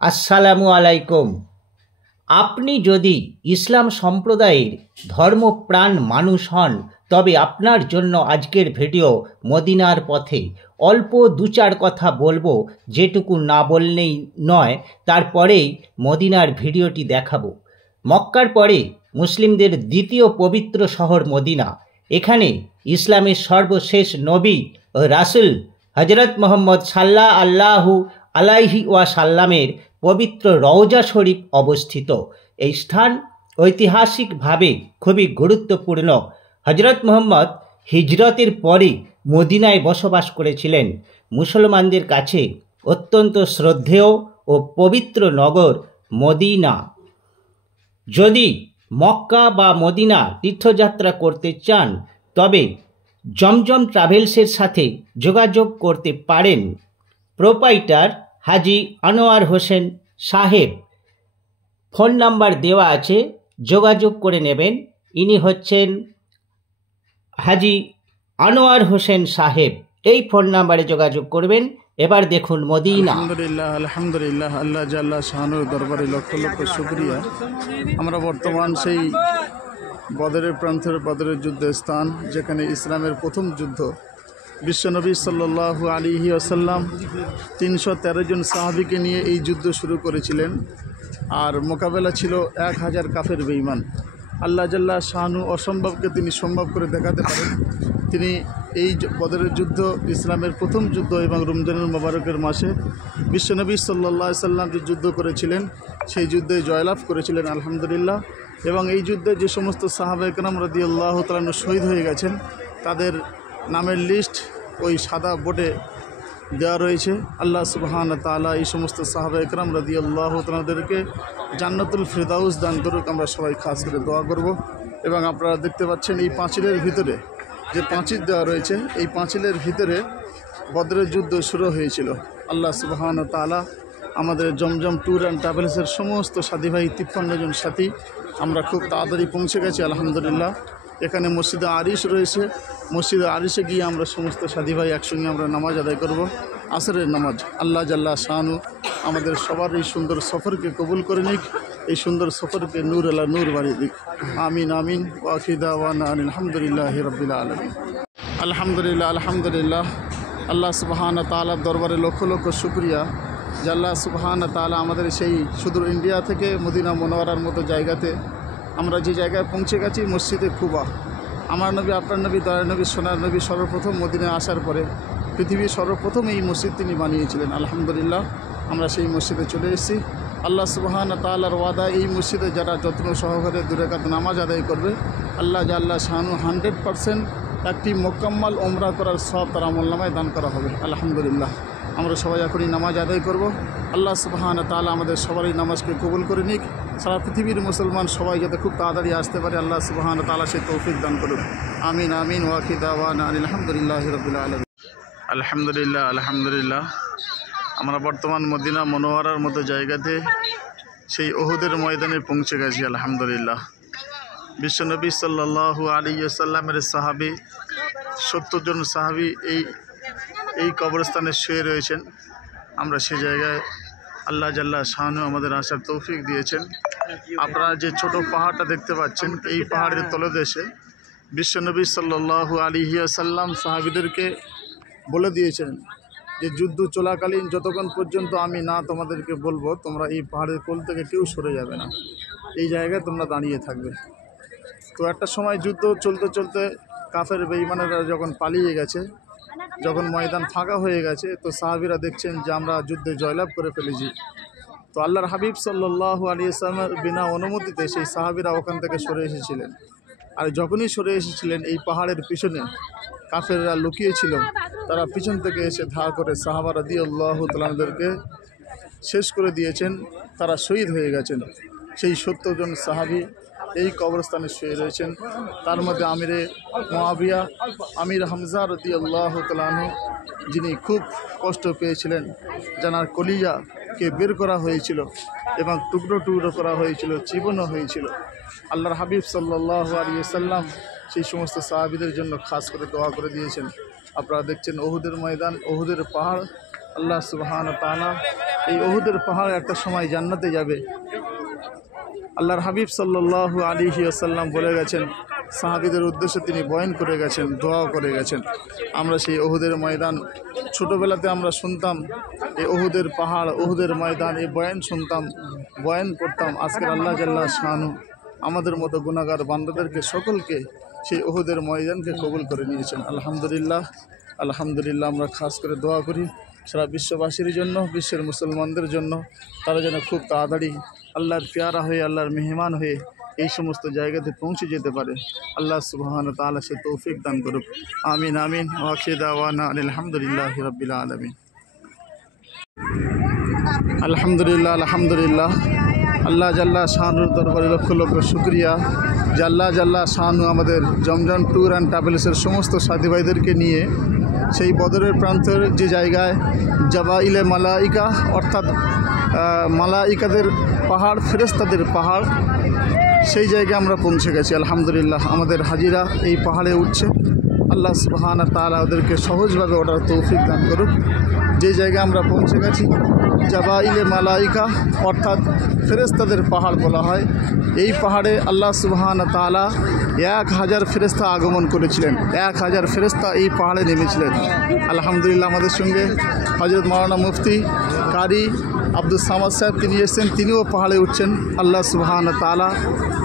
আসসালামু আলাইকুম। আপনি যদি ইসলাম সম্প্রদায়ের ধর্মপ্রাণ মানুষ হন তবে আপনার জন্য আজকের ভিডিও মদিনার পথে। অল্প দু চার কথা বলবো, যেটুকু না বললেই নয়। তারপরেই মদিনার ভিডিওটি দেখাবো। মক্কার পরে মুসলিমদের দ্বিতীয় পবিত্র শহর মদিনা। এখানে ইসলামের সর্বশেষ নবী ও রাসূল হজরত মোহাম্মদ সাল্লাল্লাহু আলাইহি ওয়াসাল্লামের পবিত্র রওজা শরীফ অবস্থিত। এই স্থান ঐতিহাসিকভাবে খুবই গুরুত্বপূর্ণ। হজরত মোহাম্মদ হিজরতের পরে মদিনায় বসবাস করেছিলেন। মুসলমানদের কাছে অত্যন্ত শ্রদ্ধেয় ও পবিত্র নগর মদিনা। যদি মক্কা বা মদিনা তীর্থযাত্রা করতে চান তবে জমজম ট্রাভেলসের সাথে যোগাযোগ করতে পারেন। প্রোপাইটার হাজি আনোয়ার হোসেন সাহেব। ফোন নাম্বার দেওয়া আছে, যোগাযোগ করে নেবেন। ইনি হচ্ছেন হাজি আনোয়ার হোসেন সাহেব। এই ফোন নাম্বারে যোগাযোগ করবেন। এবার দেখুন মদিনা। আলহামদুলিল্লাহ, আল্লাহ জাল্লা শাহানুর দরবারে লক্ষ লক্ষ শুকরিয়া। আমরা বর্তমান সেই বদরের প্রান্তের বদরের যুদ্ধের স্থান, যেখানে ইসলামের প্রথম যুদ্ধ। বিশ্বনবী সাল্লাল্লাহু আলাইহি ওয়াসাল্লাম 313 জন সাহাবীকে নিয়ে এই যুদ্ধ শুরু করেছিলেন। আর মোকাবেলা ছিল 1000 কাফের বেঈমান। আল্লাহ জাল্লা শাহানু অসম্ভবকে তিনি সম্ভব করে দেখাতে পারেন। তিনি এই বদরের যুদ্ধ ইসলামের প্রথম যুদ্ধ এবং রমজানুল মোবারকের মাসে বিশ্বনবী সাল্লাল্লাহু আলাইহি সাল্লাম যে যুদ্ধ করেছিলেন সেই যুদ্ধে জয়লাভ করেছিলেন আলহামদুলিল্লাহ। এবং এই যুদ্ধে যে সমস্ত সাহাবায়ে কেরাম রাদিয়াল্লাহু তাআলা আনহু শহীদ হয়ে গেছেন তাদের নামের লিস্ট ওই সাদা বোর্ডে দেওয়া রয়েছে। আল্লাহ সুবহানাহু ওয়া তাআলা এই সমস্ত সাহাবায়ে কেরাম রাদিয়াল্লাহু তাআলাদেরকে জান্নাতুল ফিরদাউস দান করুক। আমরা সবাই খাস করে দোয়া করব। এবং আপনারা দেখতে পাচ্ছেন এই পাঁচিলের ভিতরে যে পাঁচিল দেওয়া রয়েছে, এই পাঁচিলের ভিতরে বদরের যুদ্ধ শুরু হয়েছিল। আল্লাহ সুবহানাহু ওয়া তাআলা আমাদের জমজম ট্যুর অ্যান্ড ট্রাভেলসের সমস্ত সাথী ভাই 53 জন সাথী আমরা খুব তাড়াতাড়ি পৌঁছে গেছি আলহামদুলিল্লাহ। এখানে মসজিদে আরিশ রয়েছে। মসজিদে আরিশে গিয়ে আমরা সমস্ত সাথী ভাই একসঙ্গে আমরা নামাজ আদায় করব, আসরের নামাজ। আল্লাহ জাল্লা শাহানু আমাদের সবার এই সুন্দর সফরকে কবুল করে নিক, এই সুন্দর সফরকে নূর আলা নূর বাড়িয়ে দিক। আমিন আমিন। ওয়া আখিরু দাওয়ানা আলহামদুলিল্লাহি রাব্বিল আলামিন। আলহামদুলিল্লাহ আলহামদুলিল্লাহ। আল্লাহ সুবহানাহু ওয়া তাআলার দরবারে লক্ষ লক্ষ শুকরিয়া যে আল্লাহ সুবহানাহু ওয়া তাআলা আমাদের সেই সুদূর ইন্ডিয়া থেকে মদিনা মুনাওয়ারার মতো জায়গাতে আমরা যে জায়গায় পৌঁছে গেছি, মসজিদে কুবা। আমার নবী, আপনার নবী, দয়ার নবী, সোনার নবী সর্বপ্রথম মদিনায় আসার পরে পৃথিবীর সর্বপ্রথম এই মসজিদ তিনি বানিয়েছিলেন আলহামদুলিল্লাহ। আমরা সেই মসজিদে চলে এসেছি। আল্লাহ সুবহানাহু ওয়া তাআলার ওয়াদা, এই মসজিদে যারা যত্ন সহকারে 2 রাকাত নামাজ আদায় করবে আল্লাহ জাল্লা শাহানু 100% একটি মোকাম্মাল ওমরা করার সওয়াব তার আমলনামায় দান করা হবে আলহামদুলিল্লাহ। আমরা সবাই এখনই নামাজ আদায় করব। আল্লাহ সুবহানাহু ওয়া তাআলা আমাদের সবারই নামাজকে কবুল করে নিক। সারা পৃথিবীর মুসলমান সবাই যাতে খুব তাড়াতাড়ি আসতে পারে আল্লাহ সুবহানাহু ওয়া তাআলা সেই তৌফিক দান করুন। আমিন আমিন। ওয়া আখিরু দাওয়ানা আলহামদুলিল্লাহি রাব্বিল আলামিন। আলহামদুলিল্লাহ আলহামদুলিল্লাহ। আমরা বর্তমান মদিনা মুনাওয়ারার মতো জায়গাতে সেই উহুদের ময়দানে পৌঁছে গেছি আলহামদুলিল্লাহ। বিশ্বনবী সাল্লাল্লাহু আলাইহি ওয়াসাল্লামের সাহাবী 70 জন সাহাবী এই কবরস্থানে শুয়ে রয়েছেন। আমরা সেই জায়গায় আল্লাহ জাল্লা শাহানু আমাদের আসার তৌফিক দিয়েছেন। আপনারা যে ছোট পাহাড়টা দেখতে পাচ্ছেন, এই পাহাড়ের তলদেশে বিশ্বনবী সাল্লাল্লাহু আলাইহি ওয়াসাল্লাম সাহাবীদেরকে বলে দিয়েছেন যে যুদ্ধ চলাকালীন যতক্ষণ পর্যন্ত আমি না তোমাদেরকে বলবো তোমরা এই পাহাড়ের কোল থেকে কেউ সরে যাবে না, এই জায়গায় তোমরা দাঁড়িয়ে থাকবে। তো একটা সময় যুদ্ধ চলতে চলতে কাফের বেঈমানেরা যখন পালিয়ে গেছে, যখন ময়দান ফাঁকা হয়ে গেছে, তো সাহাবীরা দেখছেন যে আমরা যুদ্ধে জয়লাভ করে ফেলেছি। তো আল্লাহর হাবিব সাল্লাল্লাহু আলাইহি ওয়াসাল্লামের বিনা অনুমতিতে সেই সাহাবীরা ওখান থেকে সরে এসেছিলেন। আর যখনই সরে এসেছিলেন এই পাহাড়ের পিছনে কাফেররা লুকিয়েছিল, তারা পিছন থেকে এসে ধার করে সাহাবা রাদিয়াল্লাহু তাআলা আনহুদেরকে শেষ করে দিয়েছেন। তারা শহীদ হয়ে গেছেন। সেই 70 জন সাহাবী এই কবরস্থানে শুয়ে রয়েছেন। তার মধ্যে আমিরে মুআবিয়া, আমির হামজা রাদিয়াল্লাহু তাআলা আনহু, যিনি খুব কষ্ট পেয়েছিলেন, জানার কলিজাকে বের করা হয়েছিল এবং টুকরো টুকরো করা হয়েছিল, চিবানো হয়েছিল। আল্লাহর হাবিব সাল্লাল্লাহু আলাইহি ওয়াসাল্লাম সেই সমস্ত সাহাবীদের জন্য খাস করে দোয়া করে দিয়েছেন। আপনারা দেখছেন উহুদের ময়দান, উহুদের পাহাড়। আল্লাহ সুবহানাহু ওয়া তাআলা এই উহুদের পাহাড় একটা সময় জান্নাতে যাবে। আল্লাহর হাবিব সাল্লাল্লাহু আলাইহি ওয়াসাল্লাম বলে গেছেন, সাহাবীদের উদ্দেশ্যে তিনি বয়ান করে গেছেন, দোয়াও করে গেছেন। আমরা সেই উহুদের ময়দান ছোটোবেলাতে আমরা শুনতাম, এই উহুদের পাহাড়, উহুদের ময়দান, এই বয়ান শুনতাম, বয়ান করতাম। আজকের আল্লাহ জাল্লা শানু আমাদের মতো গুনাহগার বান্দাদেরকে সকলকে সেই উহুদের ময়দানকে কবুল করে নিয়েছেন। আলহামদুলিল্লাহ, আলহামদুলিল্লাহ। আমরা খাস করে দোয়া করি সারা বিশ্ববাসীর জন্য, বিশ্বের মুসলমানদের জন্য, তারা যেন খুব তাড়াতাড়ি আল্লাহর পেয়ারা হয়ে, আল্লাহর মেহমান হয়ে এই সমস্ত জায়গাতে পৌঁছে যেতে পারে। আল্লাহ সুবহানাহু ওয়া তাআলা সে তৌফিক দান করুক। আমিন আমিন। ওয়া আখিরু দাওয়ানা আলহামদুলিল্লাহি রাব্বিল আলামিন। আলহামদুলিল্লাহ, আলহামদুলিল্লাহ। আল্লাহ জাল্লা শানুর দরবারে লক্ষ লক্ষ শুকরিয়া। জাল্লা জাল্লা শানু আমাদের জমজম ট্যুর অ্যান্ড ট্রাভেলসের সমস্ত সাথী ভাইদেরকে নিয়ে সেই বদরের প্রান্তের যে জায়গায় জাবাইলে মালাইকা, অর্থাৎ মালাইকাদের পাহাড়, ফেরেশতাদের পাহাড়, সেই জায়গায় আমরা পৌঁছে গেছি। আলহামদুলিল্লাহ। আমাদের হাজিরা এই পাহাড়ে উঠছে। আল্লাহ সুবহানাহু ওয়া তাআলা ওদেরকে সহজভাবে ওঠার তৌফিক দান করুক। যে জায়গায় আমরা পৌঁছে গেছি জাবাইলে মালাইকা, অর্থাৎ ফেরেশতাদের পাহাড় বলা হয়। এই পাহাড়ে আল্লাহ সুবহানাহু ওয়া তাআলা 1000 ফেরেশতা আগমন করেছিলেন। 1000 ফেরেশতা এই পাহাড়ে নেমেছিলেন। আলহামদুলিল্লাহ। আমাদের সঙ্গে হযরত মাওলানা মুফতি কারি আব্দুল সামাদ সাহেব তিনি এসেছেন, তিনিও পাহাড়ে উঠছেন। আল্লাহ সুবহানাহু ওয়া তাআলা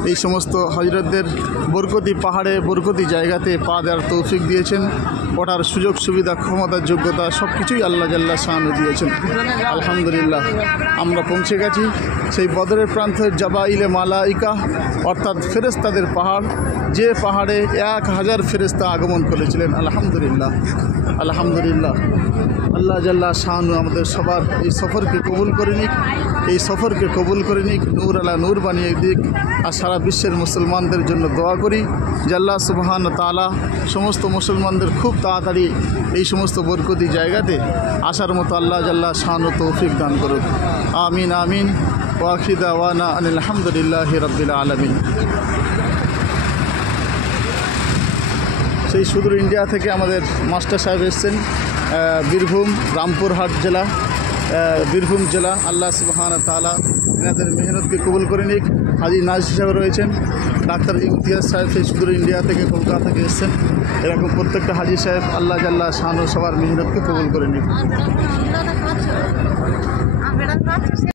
এই সমস্ত হজরতদের বরকতি পাহাড়ে, বরকতি জায়গাতে পা দেওয়ার তৌফিক দিয়েছেন। ওঠার সুযোগ সুবিধা, ক্ষমতা, যোগ্যতা সব কিছুই আল্লাহ জাল্লা শানু দিয়েছেন। আলহামদুলিল্লাহ। আমরা পৌঁছে গেছি সেই বদরের প্রান্তের জাবাইলে মালাইকা, অর্থাৎ ফেরেশতাদের পাহাড়, যে পাহাড়ে 1000 ফেরেশতা আগমন করেছিলেন। আলহামদুলিল্লাহ, আলহামদুলিল্লাহ। আল্লাহ জাল্লা শানু আমাদের সবার এই সফরকে কবুল করে নিক, এই সফরকে কবুল করে নিক, নূর আলা নূর বানিয়ে দিক। আর সারা বিশ্বের মুসলমানদের জন্য দোয়া করি যে আল্লাহ সুবহানাহু ওয়া তাআলা সমস্ত মুসলমানদের খুব তাড়াতাড়ি এই সমস্ত বরকতি জায়গাতে আসার মতো আল্লাহ জাল্লা শানু তৌফিক দান করুক। আমিন আমিন। ওয়া আখিরু দাওয়ানা আনিল হামদুলিল্লাহি রাব্বিল আলামিন। সেই সুদূর ইন্ডিয়া থেকে আমাদের মাস্টার সাহেব এসেছেন, বীরভূম রামপুরহাট জেলা, বীরভূম জেলা। আল্লাহ সুবহানাহু ওয়া তাআলা এনাদের মেহনতকে কবুল করে নিক। হাজি নাজির সাহেব রয়েছেন, ডাক্তার ইমতিয়াজ সাহেব সেই সুদূর ইন্ডিয়া থেকে, কলকাতা থেকে এসেছেন। এরকম প্রত্যেকটা হাজি সাহেব আল্লাহ জাল্লা শানু সবার মেহনতকে কবুল করে নিক।